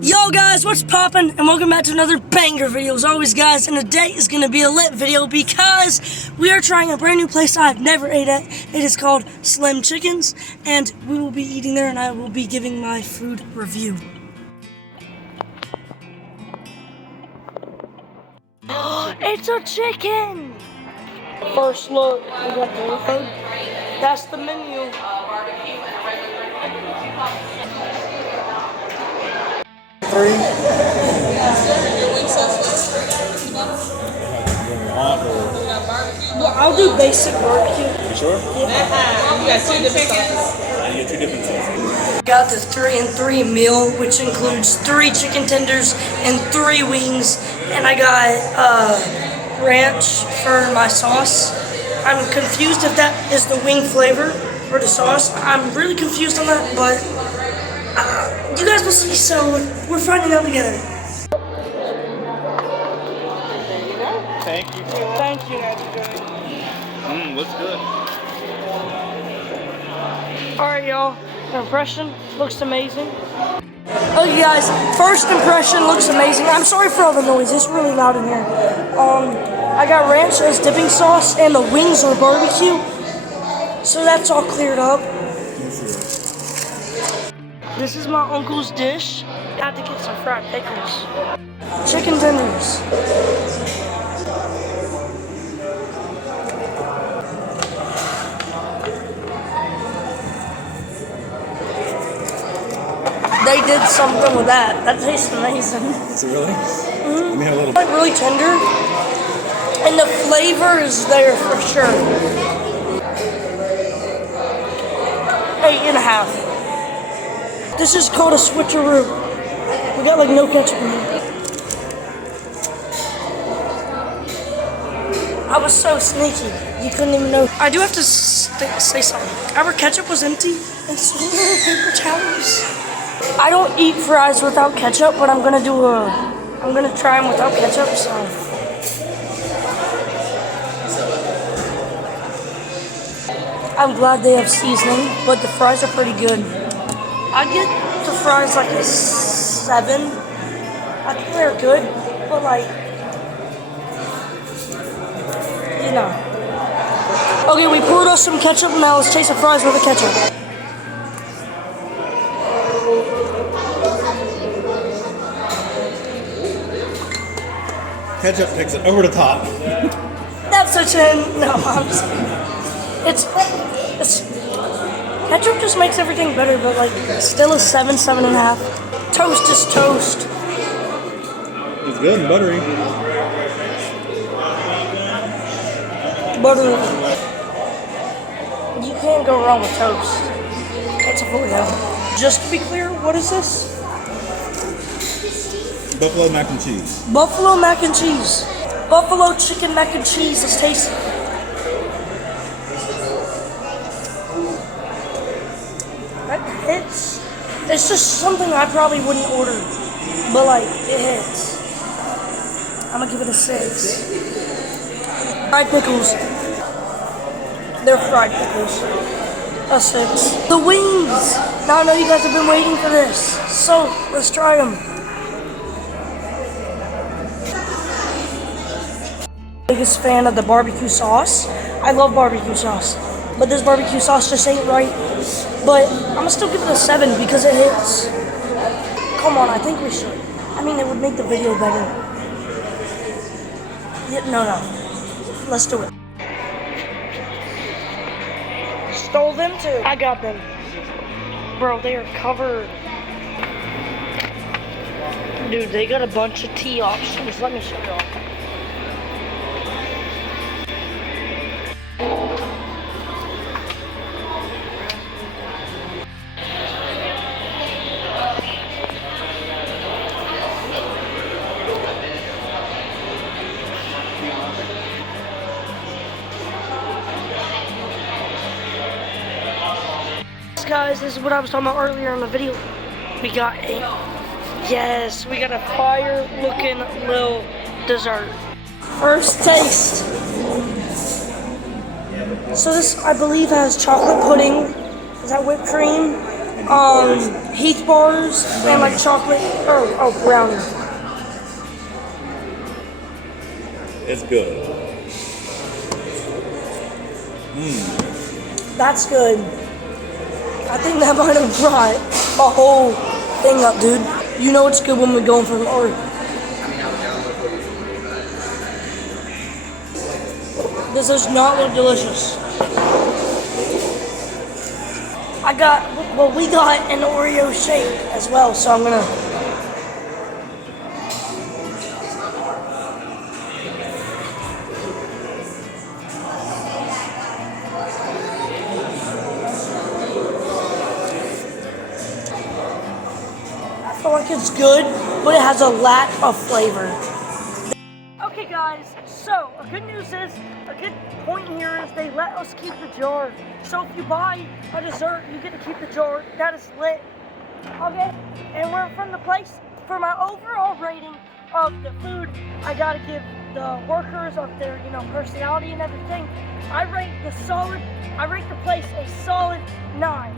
Yo guys, what's poppin'? And welcome back to another banger video. As always guys, and today is going to be a lit video because we are trying a brand new place I've never ate at. It is called Slim Chickens, and we will be eating there and I will be giving my food review. It's a chicken! First look, we got the logo. That's the menu. Well, I'll do basic barbecue. You sure? Yeah. You got two different sauces. You get two different sauces. Got the 3 and 3 meal, which includes 3 chicken tenders and 3 wings, and I got ranch for my sauce. I'm confused if that is the wing flavor or the sauce. I'm really confused on that, but you guys will see, so we're finding out together. Thank you. Thank you. Looks good. Alright y'all, impression looks amazing. Okay guys, first impression looks amazing. I'm sorry for all the noise, it's really loud in here. I got ranch as dipping sauce and the wings are barbecue. So that's all cleared up. This is my uncle's dish. I had to get some fried pickles. Chicken tenders. They did something with that. That tastes amazing. Is it really? Let me have a little. Like really tender, and the flavor is there for sure. 8.5. This is called a switcheroo. We got like no ketchup in here. I was so sneaky, you couldn't even know. I do have to say something. Our ketchup was empty, and so were paper towels. I don't eat fries without ketchup, but I'm gonna try them without ketchup, so. I'm glad they have seasoning, but the fries are pretty good. I'd get the fries like a 7. I think they're good, but like, you know. Okay, we poured us some ketchup, now let's taste the fries with the ketchup. Ketchup takes it over the top. That's such a, no, I'm just, it's, ketchup just makes everything better, but like, still a 7, 7.5. Toast is toast. It's good and buttery. Buttery. You can't go wrong with toast. It's a full go. Just to be clear, what is this? Buffalo mac and cheese. Buffalo mac and cheese. Buffalo chicken mac and cheese is tasty. That hits. It's just something I probably wouldn't order, but like, it hits. I'm gonna give it a 6. Fried pickles. They're fried pickles. A 6. The wings. Now I know you guys have been waiting for this, so let's try them. Biggest fan of the barbecue sauce. I love barbecue sauce, but this barbecue sauce just ain't right. But I'm gonna still give it a 7 because it hits. Come on, I think we should. I mean, it would make the video better. Yeah, no. Let's do it. Stole them too. I got them. Bro, they are covered. Dude, they got a bunch of tea options. Let me show you all. Guys, this is what I was talking about earlier in the video. We got a fire looking little dessert. First taste. So this, I believe, has chocolate pudding. Is that whipped cream? Heath bars and like chocolate. Oh, brownie. It's good. That's good. I think that might have brought the whole thing up, dude. You know it's good when we're going from or. This does not look delicious. We got an Oreo shake as well, so I'm gonna. I feel like it's good, but it has a lack of flavor. Okay guys, so a good news is, a good point here is they let us keep the jar. So if you buy a dessert, you get to keep the jar. That is lit. Okay, and we're from the place, for my overall rating of the food, I gotta give the workers of their, personality and everything. I rate the place a solid 9.